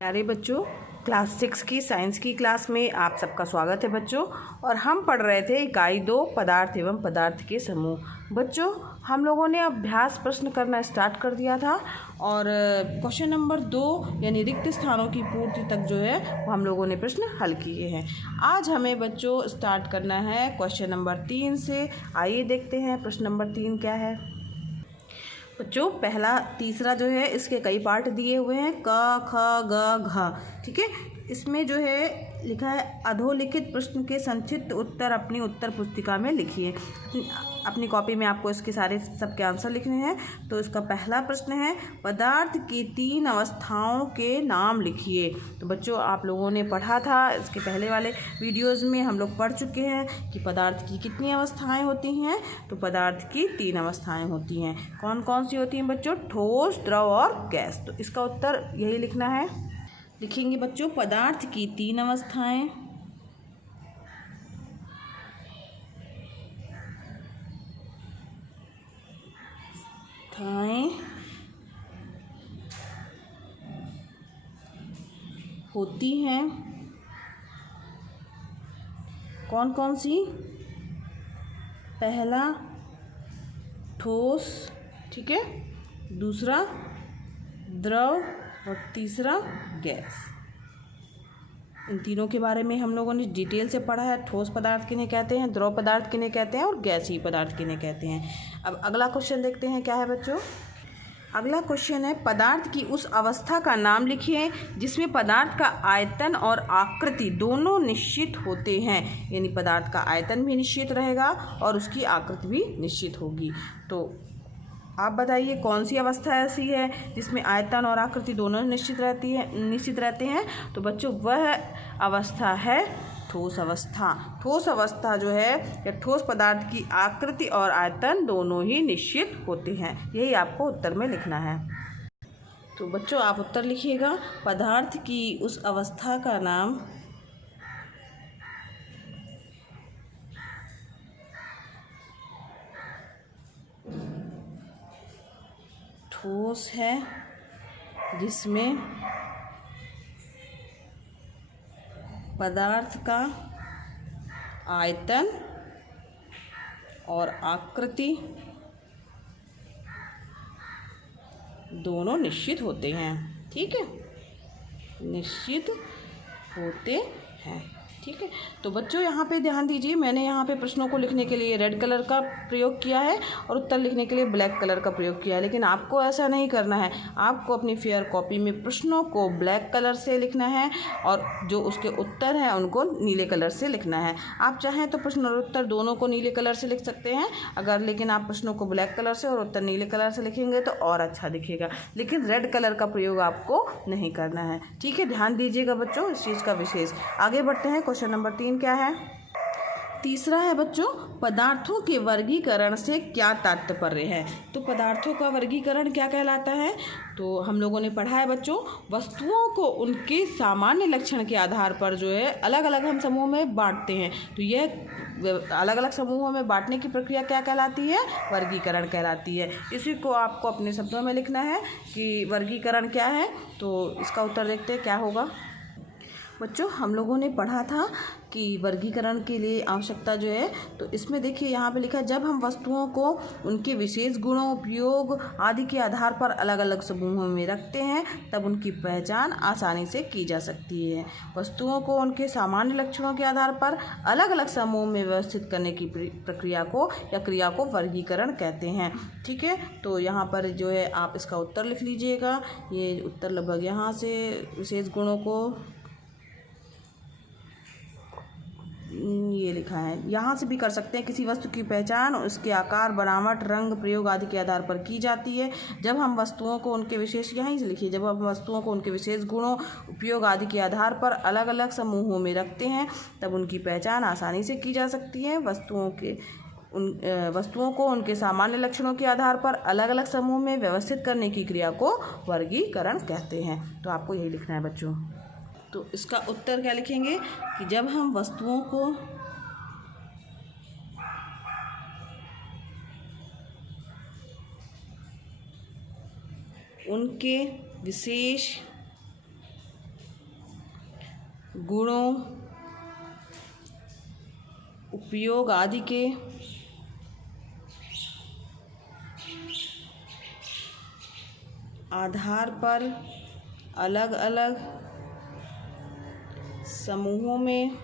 प्यारे बच्चों, क्लास 6 की साइंस की क्लास में आप सबका स्वागत है बच्चों। और हम पढ़ रहे थे इकाई 2 पदार्थ एवं पदार्थ के समूह। बच्चों, हम लोगों ने अभ्यास प्रश्न करना स्टार्ट कर दिया था और क्वेश्चन नंबर 2 यानी रिक्त स्थानों की पूर्ति तक जो है वो हम लोगों ने प्रश्न हल किए हैं। आज हमें बच्चों स्टार्ट करना है क्वेश्चन नंबर 3 से। आइए देखते हैं प्रश्न नंबर 3 क्या है। बच्चों, पहला तीसरा जो है इसके कई पार्ट दिए हुए हैं, क ख ग घ। ठीक है, इसमें जो है लिखा है अधोलिखित प्रश्न के संक्षिप्त उत्तर अपनी उत्तर पुस्तिका में लिखिए। अपनी कॉपी में आपको इसके सारे सबके आंसर लिखने हैं। तो इसका पहला प्रश्न है पदार्थ की 3 अवस्थाओं के नाम लिखिए। तो बच्चों, आप लोगों ने पढ़ा था, इसके पहले वाले वीडियोस में हम लोग पढ़ चुके हैं कि पदार्थ की कितनी अवस्थाएं होती हैं। तो पदार्थ की 3 अवस्थाएं होती हैं। कौन कौन सी होती हैं बच्चों? ठोस, द्रव और गैस। तो इसका उत्तर यही लिखना है। लिखेंगे बच्चों पदार्थ की 3 अवस्थाएं। होती हैं। कौन कौन सी? पहला ठोस, ठीक है, दूसरा द्रव और तीसरा गैस। इन तीनों के बारे में हम लोगों ने डिटेल से पढ़ा है। ठोस पदार्थ किन्हें कहते हैं, द्रव पदार्थ किन्हें कहते हैं और गैसीय पदार्थ किन्हें कहते हैं। अब अगला क्वेश्चन देखते हैं क्या है बच्चों। अगला क्वेश्चन है पदार्थ की उस अवस्था का नाम लिखिए जिसमें पदार्थ का आयतन और आकृति दोनों निश्चित होते हैं। यानी पदार्थ का आयतन भी निश्चित रहेगा और उसकी आकृति भी निश्चित होगी। तो आप बताइए कौन सी अवस्था ऐसी है जिसमें आयतन और आकृति दोनों निश्चित रहते हैं। तो बच्चों, वह अवस्था है ठोस अवस्था। ठोस अवस्था जो है या ठोस पदार्थ की आकृति और आयतन दोनों ही निश्चित होते हैं। यही आपको उत्तर में लिखना है। तो बच्चों, आप उत्तर लिखिएगा पदार्थ की उस अवस्था का नाम ठोस है जिसमें पदार्थ का आयतन और आकृति दोनों निश्चित होते हैं। ठीक है, निश्चित होते हैं। ठीक है, तो बच्चों यहाँ पे ध्यान दीजिए, मैंने यहाँ पे प्रश्नों को लिखने के लिए रेड कलर का प्रयोग किया है और उत्तर लिखने के लिए ब्लैक कलर का प्रयोग किया है। लेकिन आपको ऐसा नहीं करना है। आपको अपनी फेयर कॉपी में प्रश्नों को ब्लैक कलर से लिखना है और जो उसके उत्तर हैं उनको नीले कलर से लिखना है। आप चाहें तो प्रश्न और उत्तर दोनों को नीले कलर से लिख सकते हैं, लेकिन आप प्रश्नों को ब्लैक कलर से और उत्तर नीले कलर से लिखेंगे तो और अच्छा दिखेगा। लेकिन रेड कलर का प्रयोग आपको नहीं करना है। ठीक है, ध्यान दीजिएगा बच्चों इस चीज़ का विशेष। आगे बढ़ते हैं। क्वेश्चन नंबर 3 क्या है? तीसरा है बच्चों पदार्थों के वर्गीकरण से क्या तात्पर्य है। तो पदार्थों का वर्गीकरण क्या कहलाता है? तो हम लोगों ने पढ़ा है बच्चों, वस्तुओं को उनके सामान्य लक्षण के आधार पर जो है अलग अलग हम समूह में बांटते हैं। तो यह अलग अलग समूहों में बांटने की प्रक्रिया क्या कहलाती है? वर्गीकरण कहलाती है। इसी को आपको अपने शब्दों में लिखना है कि वर्गीकरण क्या है। तो इसका उत्तर देखते हैं क्या होगा। बच्चों, हम लोगों ने पढ़ा था कि वर्गीकरण के लिए आवश्यकता जो है, तो इसमें देखिए यहाँ पे लिखा है जब हम वस्तुओं को उनके विशेष गुणों, उपयोग आदि के आधार पर अलग अलग समूहों में रखते हैं तब उनकी पहचान आसानी से की जा सकती है। वस्तुओं को उनके सामान्य लक्षणों के आधार पर अलग अलग समूह में व्यवस्थित करने की प्रक्रिया को या क्रिया को वर्गीकरण कहते हैं। ठीक है, तो यहाँ पर जो है आप इसका उत्तर लिख लीजिएगा। ये उत्तर लगभग यहाँ से विशेष गुणों को ये लिखा है, यहाँ से भी कर सकते हैं। किसी वस्तु की पहचान उसके आकार, बनावट, रंग, प्रयोग आदि के आधार पर की जाती है। जब हम वस्तुओं को उनके विशेष, यहीं से लिखिए, जब हम वस्तुओं को उनके विशेष गुणों, उपयोग आदि के आधार पर अलग अलग समूहों में रखते हैं तब उनकी पहचान आसानी से की जा सकती है। वस्तुओं को उनके सामान्य लक्षणों के आधार पर अलग अलग समूह में व्यवस्थित करने की क्रिया को वर्गीकरण कहते हैं। तो आपको यही लिखना है बच्चों। तो इसका उत्तर क्या लिखेंगे कि जब हम वस्तुओं को उनके विशेष गुणों, उपयोग आदि के आधार पर अलग अलग समूहों में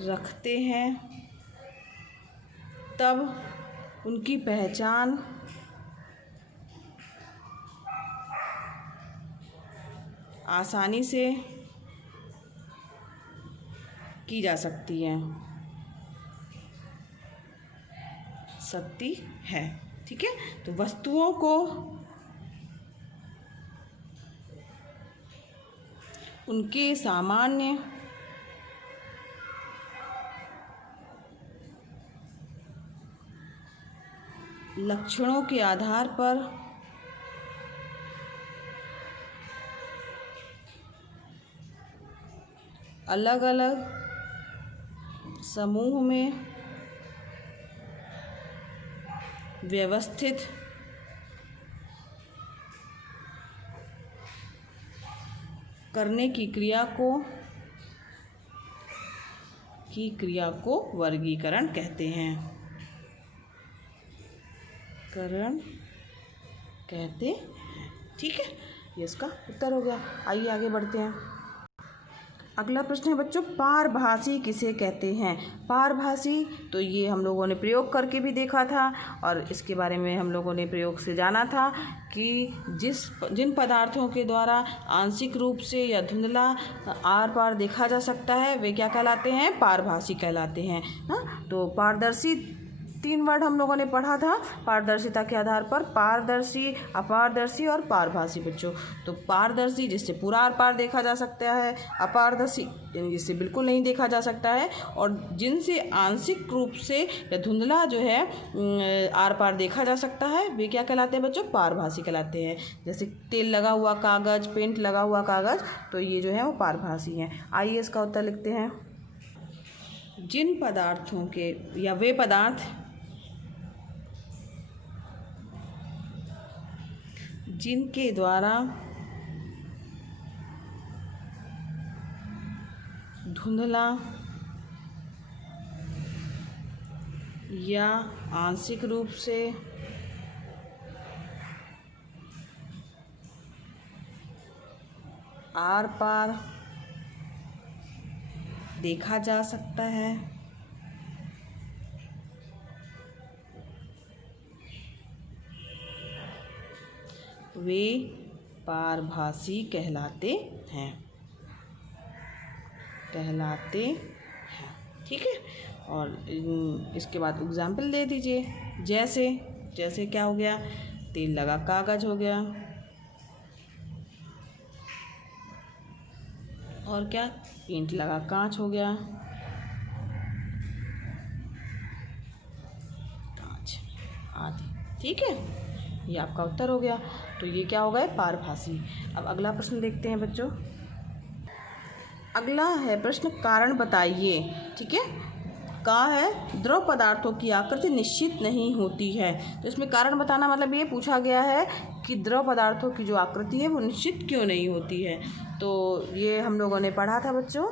रखते हैं, तब उनकी पहचान आसानी से की जा सकती है। ठीक है, तो वस्तुओं को उनके सामान्य लक्षणों के आधार पर अलग अलग समूह में व्यवस्थित करने की क्रिया को वर्गीकरण कहते हैं। ठीक है, ये इसका उत्तर हो गया। आइए आगे बढ़ते हैं। अगला प्रश्न है बच्चों, पारभासी किसे कहते हैं? पारभासी तो ये हम लोगों ने प्रयोग करके भी देखा था और इसके बारे में हम लोगों ने प्रयोग से जाना था कि जिन पदार्थों के द्वारा आंशिक रूप से या धुंधला आर पार देखा जा सकता है वे क्या कहलाते हैं? पारभासी कहलाते हैं। हाँ, तो पारदर्शी 3 वर्ड हम लोगों ने पढ़ा था पारदर्शिता के आधार पर, पारदर्शी, अपारदर्शी और पारभासी बच्चों। तो पारदर्शी जिससे पूरा आर पार देखा जा सकता है, अपारदर्शी यानी जिससे बिल्कुल नहीं देखा जा सकता है, और जिनसे आंशिक रूप से या धुंधला जो है आर पार देखा जा सकता है वे क्या कहलाते हैं बच्चों? पारभासी कहलाते हैं। जैसे तेल लगा हुआ कागज़, पेंट लगा हुआ कागज़, तो ये जो है वो पारभासी हैं। आइए इसका उत्तर लिखते हैं। जिन पदार्थों के या वे पदार्थ जिनके द्वारा धुंधला या आंशिक रूप से आर पार देखा जा सकता है वे पारभासी कहलाते हैं। ठीक है, और इसके बाद एग्जाम्पल दे दीजिए। जैसे क्या हो गया? तेल लगा कागज़ हो गया, और क्या? पेंट लगा कांच हो गया, कांच आदि। ठीक है, ये आपका उत्तर हो गया। तो ये क्या हो गए? पारभासी। अब अगला प्रश्न देखते हैं बच्चों। अगला है प्रश्न, कारण बताइए। ठीक है, का है द्रव पदार्थों की आकृति निश्चित नहीं होती है। तो इसमें कारण बताना मतलब ये पूछा गया है कि द्रव पदार्थों की जो आकृति है वो निश्चित क्यों नहीं होती है। तो ये हम लोगों ने पढ़ा था बच्चों,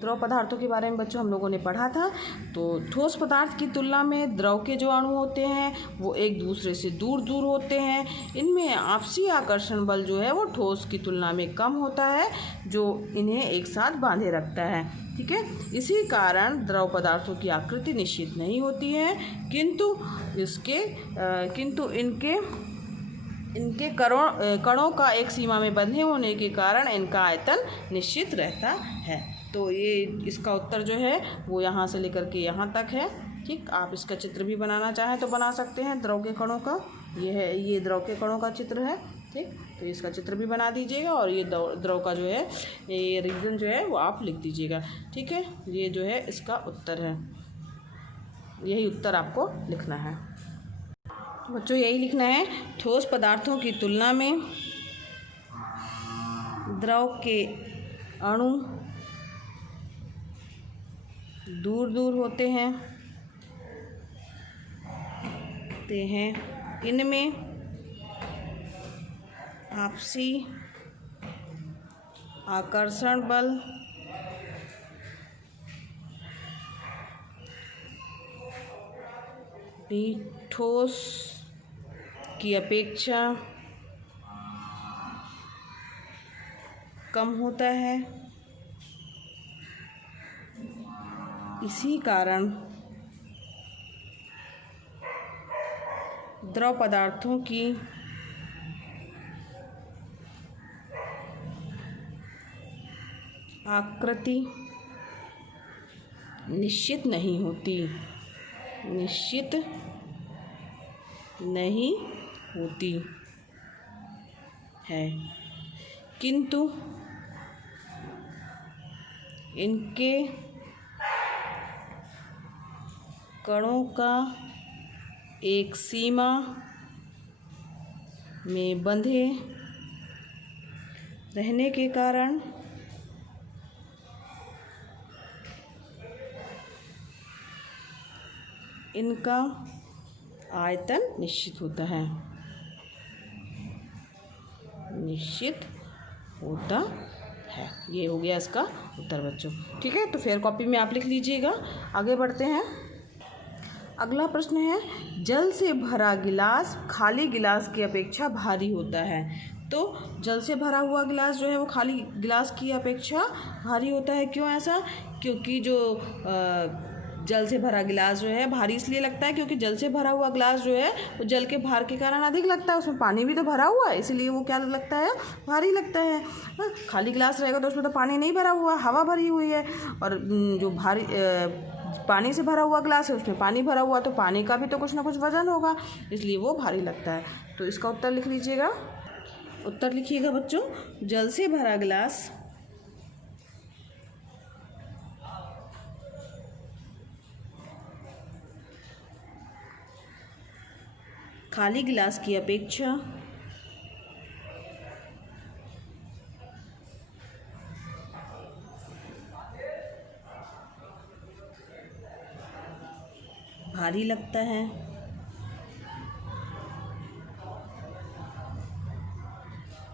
द्रव पदार्थों के बारे में बच्चों हम लोगों ने पढ़ा था। तो ठोस पदार्थ की तुलना में द्रव के जो अणु होते हैं वो एक दूसरे से दूर दूर होते हैं। इनमें आपसी आकर्षण बल जो है वो ठोस की तुलना में कम होता है, जो इन्हें एक साथ बांधे रखता है। ठीक है, इसी कारण द्रव पदार्थों की आकृति निश्चित नहीं होती है, किंतु इनके कणों का एक सीमा में बंधे होने के कारण इनका आयतन निश्चित रहता है। तो ये इसका उत्तर जो है वो यहाँ से लेकर के यहाँ तक है। ठीक, आप इसका चित्र भी बनाना चाहें तो बना सकते हैं द्रव के कणों का। ये द्रव के कणों का चित्र है। ठीक, तो इसका चित्र भी बना दीजिएगा, और ये द्रव का जो है ये रीजन जो है वो आप लिख दीजिएगा। ठीक है, ये जो है इसका उत्तर है, यही उत्तर आपको लिखना है बच्चों। यही लिखना है, ठोस पदार्थों की तुलना में द्रव के अणु दूर दूर होते हैं, इनमें आपसी आकर्षण बल भी ठोस की अपेक्षा कम होता है। इसी कारण द्रव पदार्थों की आकृति निश्चित नहीं होती, निश्चित नहीं होती है, किंतु इनके कणों का एक सीमा में बंधे रहने के कारण इनका आयतन निश्चित होता है, निश्चित होता है। ये हो गया इसका उत्तर बच्चों। ठीक है, तो फिर कॉपी में आप लिख लीजिएगा। आगे बढ़ते हैं। अगला प्रश्न है, जल से भरा गिलास खाली गिलास की अपेक्षा भारी होता है। तो जल से भरा हुआ गिलास जो है वो खाली गिलास की अपेक्षा भारी होता है। क्यों ऐसा? क्योंकि जो जल से भरा गिलास जो है भारी इसलिए लगता है क्योंकि जल से भरा हुआ गिलास जो है वो जल के भार के कारण अधिक लगता है, उसमें पानी भी तो भरा हुआ है, इसलिए वो क्या लगता है? भारी लगता है। खाली गिलास रहेगा तो उसमें तो पानी नहीं भरा हुआ, हवा भरी हुई है। और जो भारी पानी से भरा हुआ गिलास है उसमें पानी भरा हुआ, तो पानी का भी तो कुछ ना कुछ वजन होगा, इसलिए वो भारी लगता है। तो इसका उत्तर लिख लीजिएगा। उत्तर लिखिएगा बच्चों, जल से भरा गिलास खाली गिलास की अपेक्षा भारी लगता है,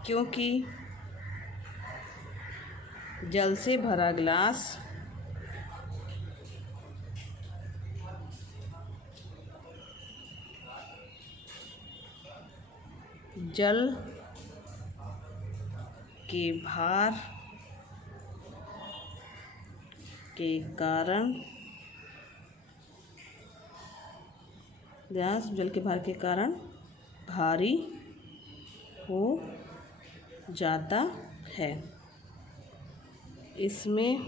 क्योंकि जल से भरा गिलास जल के भार के कारण जल के भार के कारण भारी हो जाता है। इसमें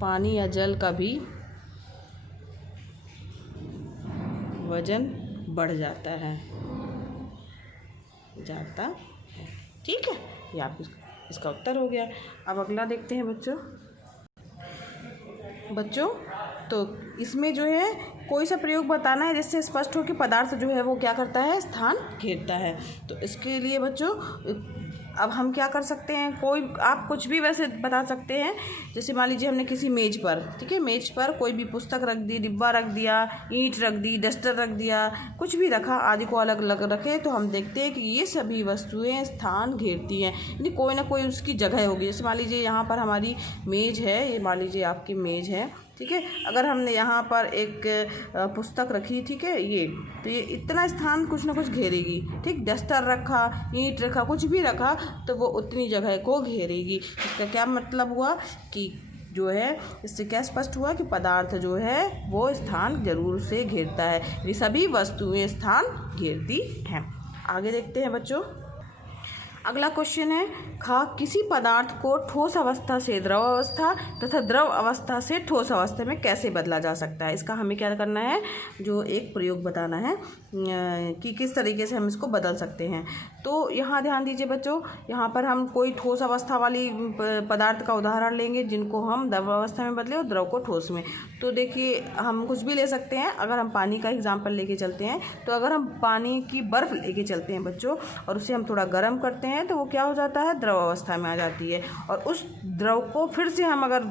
पानी या जल का भी वजन बढ़ जाता है। ठीक है, ये आप इसका उत्तर हो गया। अब अगला देखते हैं बच्चों। तो इसमें जो है कोई सा प्रयोग बताना है जिससे स्पष्ट हो कि पदार्थ जो है वो क्या करता है? स्थान घेरता है। तो इसके लिए बच्चों अब हम क्या कर सकते हैं? आप कुछ भी वैसे बता सकते हैं। जैसे मान लीजिए हमने किसी मेज पर, ठीक है, मेज पर कोई भी पुस्तक रख दी, डिब्बा रख दिया, ईंट रख दी, डस्टर रख दिया, कुछ भी रखा, आदि को अलग अलग रखे, तो हम देखते हैं कि ये सभी वस्तुएं स्थान घेरती हैं, यानी कोई ना कोई उसकी जगह होगी। जैसे मान लीजिए यहाँ पर हमारी मेज है, ये मान लीजिए आपकी मेज है, ठीक है। अगर हमने यहाँ पर एक पुस्तक रखी, ठीक है, ये तो ये इतना स्थान कुछ ना कुछ घेरेगी, ठीक। डस्टर रखा, ईंट रखा, कुछ भी रखा तो वो उतनी जगह को घेरेगी। इसका क्या मतलब हुआ कि जो है इससे क्या स्पष्ट हुआ कि पदार्थ जो है वो स्थान जरूर से घेरता है, ये सभी वस्तुएं स्थान घेरती हैं। आगे देखते हैं बच्चों। अगला क्वेश्चन है, किसी पदार्थ को ठोस अवस्था से द्रव अवस्था तथा द्रव अवस्था से ठोस अवस्था में कैसे बदला जा सकता है। इसका हमें क्या करना है? जो एक प्रयोग बताना है कि किस तरीके से हम इसको बदल सकते हैं। तो यहाँ ध्यान दीजिए बच्चों, यहाँ पर हम कोई ठोस अवस्था वाली पदार्थ का उदाहरण लेंगे जिनको हम द्रव अवस्था में बदले और द्रव को ठोस में। तो देखिए हम कुछ भी ले सकते हैं। अगर हम पानी का एग्जाम्पल लेके चलते हैं, तो अगर हम पानी की बर्फ़ लेके चलते हैं बच्चों और उसे हम थोड़ा गर्म करते हैं तो वो क्या हो जाता है? द्रव अवस्था में आ जाती है। और उस द्रव को फिर से हम अगर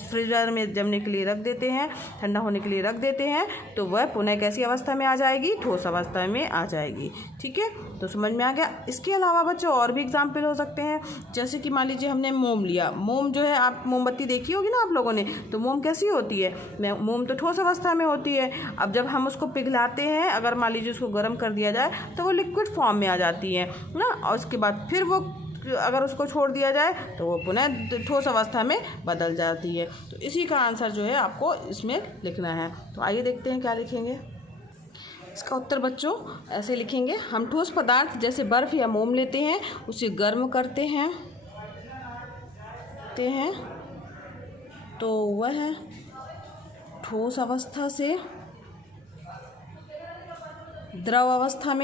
फ्रीजर में जमने के लिए रख देते हैं, ठंडा होने के लिए रख देते हैं, तो वह पुनः कैसी अवस्था में आ जाएगी? ठोस अवस्था में आ जाएगी, ठीक है। तो समझ में आ गया। इसके अलावा बच्चों और भी एग्जाम्पल हो सकते हैं, जैसे कि मान लीजिए हमने मोम लिया। मोम जो है, आप मोमबत्ती देखी होगी ना आप लोगों ने, तो मोम कैसी होती है? मोम तो ठोस अवस्था में होती है। अब जब हम उसको पिघलाते हैं, अगर मान लीजिए उसको गर्म कर दिया जाए तो वो लिक्विड फॉर्म में आ जाती है ना, और उसके बाद फिर वो अगर उसको छोड़ दिया जाए तो वो पुनः ठोस अवस्था में बदल जाती है। तो इसी का आंसर जो है आपको इसमें लिखना है। तो आइए देखते हैं क्या लिखेंगे। इसका उत्तर बच्चों ऐसे लिखेंगे, हम ठोस पदार्थ जैसे बर्फ़ या मोम लेते हैं, उसे गर्म करते हैं तो वह ठोस अवस्था से द्रव अवस्था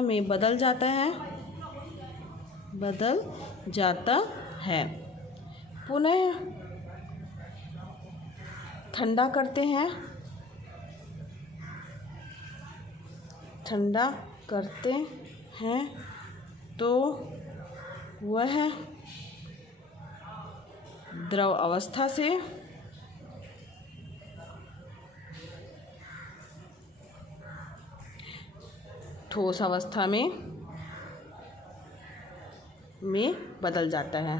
में बदल जाता है। पुनः ठंडा करते हैं तो वह द्रव अवस्था से ठोस अवस्था में बदल जाता है।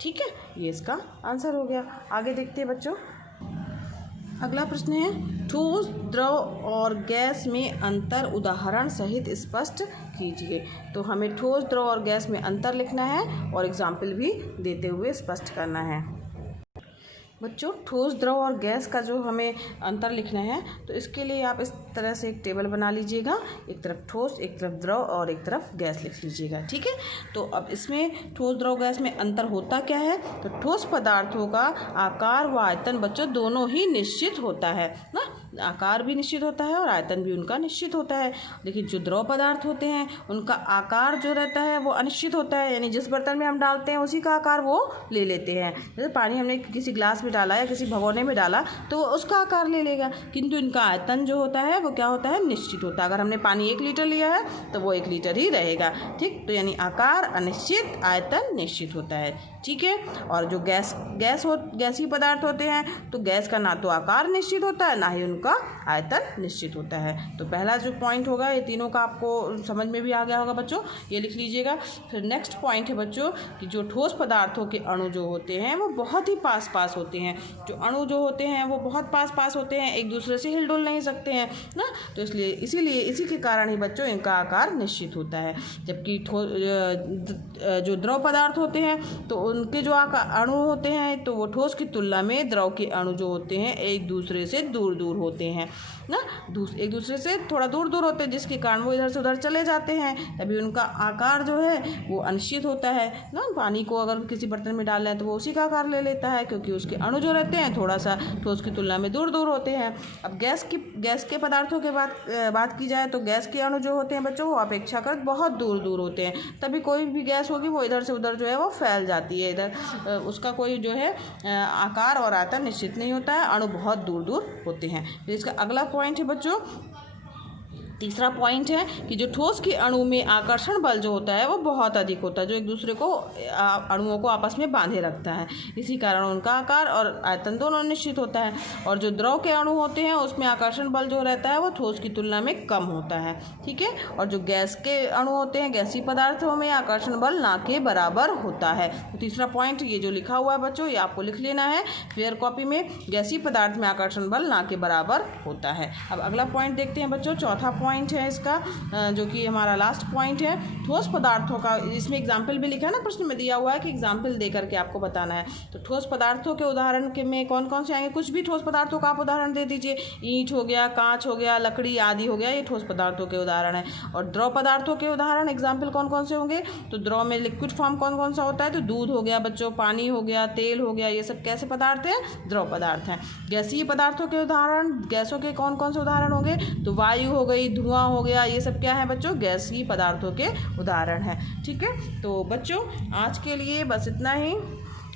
ठीक है, ये इसका आंसर हो गया। आगे देखते हैं बच्चों। अगला प्रश्न है, ठोस, द्रव और गैस में अंतर उदाहरण सहित स्पष्ट कीजिए। तो हमें ठोस, द्रव और गैस में अंतर लिखना है और एग्जाम्पल भी देते हुए स्पष्ट करना है। बच्चों, ठोस, द्रव और गैस का जो हमें अंतर लिखना है, तो इसके लिए आप इस तरह से एक टेबल बना लीजिएगा। एक तरफ ठोस, एक तरफ द्रव और एक तरफ गैस लिख लीजिएगा। ठीक है, तो अब इसमें ठोस, द्रव, गैस में अंतर होता क्या है? तो ठोस पदार्थों का आकार व आयतन बच्चों दोनों ही निश्चित होता है ना, आकार भी निश्चित होता है और आयतन भी उनका निश्चित होता है। लेकिन जो द्रव पदार्थ होते हैं उनका आकार जो रहता है वो अनिश्चित होता है, यानी जिस बर्तन में हम डालते हैं उसी का आकार वो ले लेते हैं। जैसे पानी हमने किसी ग्लास में डाला या किसी भगोने में डाला तो वो उसका आकार ले लेगा, किंतु इनका आयतन जो होता है वो क्या होता है? निश्चित होता है। अगर हमने पानी 1 लीटर लिया है तो वो 1 लीटर ही रहेगा। ठीक, तो यानी आकार अनिश्चित, आयतन निश्चित होता है। ठीक है, और जो गैसीय पदार्थ होते हैं तो गैस का ना तो आकार निश्चित होता है ना ही उनका आयतन निश्चित होता है। तो पहला जो पॉइंट होगा, ये तीनों का आपको समझ में भी आ गया होगा बच्चों, ये लिख लीजिएगा। फिर नेक्स्ट पॉइंट है बच्चों कि जो ठोस पदार्थों के अणु जो होते हैं वो बहुत ही पास होते हैं। जो अणु जो होते हैं वो बहुत पास होते हैं, एक दूसरे से हिल डुल नहीं सकते हैं ना, तो इसीलिए इसी के कारण ही बच्चों इनका आकार निश्चित होता है। जबकि जो द्रव पदार्थ होते हैं तो उनके जो अणु होते हैं तो वो ठोस की तुलना में द्रव के अणु जो होते हैं एक दूसरे से दूर होते हैं ना, एक दूसरे से थोड़ा दूर होते हैं, जिसके कारण वो इधर से उधर चले जाते हैं। तभी उनका आकार जो है वो अनिश्चित होता है ना। पानी को अगर किसी बर्तन में डाल रहे हैं तो वो उसी का आकार ले लेता है, क्योंकि उसके अणु जो रहते हैं थोड़ा सा ठोस की तुलना में दूर होते हैं। अब गैस के पदार्थों के बात की जाए तो गैस के अणु जो होते हैं बच्चों वो अपेक्षाकृत बहुत दूर होते हैं। तभी कोई भी गैस होगी वो इधर से उधर जो है वो फैल जाती है, इधर उसका कोई जो है आकार और आयतन निश्चित नहीं होता है, अणु बहुत दूर होते हैं। इसका अगला पॉइंट है बच्चों, तीसरा पॉइंट है कि जो ठोस के अणु में आकर्षण बल जो होता है वो बहुत अधिक होता है, जो एक दूसरे को अणुओं को आपस में बांधे रखता है। इसी कारण उनका आकार और आयतन दोनों निश्चित होता है। और जो द्रव के अणु होते हैं उसमें आकर्षण बल जो रहता है वो ठोस की तुलना में कम होता है। ठीक है, और जो गैस के अणु होते हैं, गैसीय पदार्थों में आकर्षण बल ना के बराबर होता है। तो तीसरा पॉइंट ये जो लिखा हुआ है बच्चों, ये आपको लिख लेना है फेयर कॉपी में, गैसीय पदार्थ में आकर्षण बल ना के बराबर होता है। अब अगला पॉइंट देखते हैं बच्चों, चौथा पॉइंट है इसका, जो कि हमारा लास्ट पॉइंट है, ठोस पदार्थों का। इसमें एग्जाम्पल भी लिखा है ना, प्रश्न में दिया हुआ है कि एग्जाम्पल दे करके आपको बताना है। तो ठोस पदार्थों के उदाहरण के में कौन कौन से आएंगे? कुछ भी ठोस पदार्थों का आप उदाहरण दे दीजिए। ईंट हो गया, कांच हो गया, लकड़ी आदि हो गया, ये ठोस पदार्थों के उदाहरण है। और द्रव पदार्थों के उदाहरण एग्जाम्पल कौन कौन से होंगे? तो द्रव में लिक्विड फॉर्म कौन कौन सा होता है? तो दूध हो गया बच्चों, पानी हो गया, तेल हो गया, ये सब कैसे पदार्थ हैं? द्रव पदार्थ हैं। गैसीय पदार्थों के उदाहरण, गैसों के कौन कौन से उदाहरण होंगे? तो वायु हो गई, धुआं हो गया, ये सब क्या है बच्चों? गैसीय पदार्थों के उदाहरण है। ठीक है, तो बच्चों आज के लिए बस इतना ही।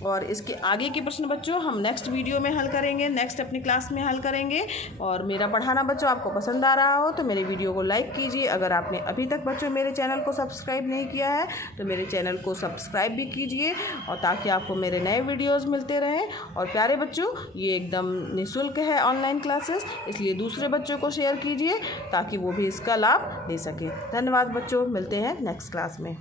और इसके आगे के प्रश्न बच्चों हम नेक्स्ट वीडियो में हल करेंगे, नेक्स्ट अपनी क्लास में हल करेंगे। और मेरा पढ़ाना बच्चों आपको पसंद आ रहा हो तो मेरे वीडियो को लाइक कीजिए। अगर आपने अभी तक बच्चों मेरे चैनल को सब्सक्राइब नहीं किया है तो मेरे चैनल को सब्सक्राइब भी कीजिए, और ताकि आपको मेरे नए वीडियोज़ मिलते रहें। और प्यारे बच्चों, ये एकदम निःशुल्क है ऑनलाइन क्लासेस, इसलिए दूसरे बच्चों को शेयर कीजिए ताकि वो भी इसका लाभ ले सकें। धन्यवाद बच्चों, मिलते हैं नेक्स्ट क्लास में।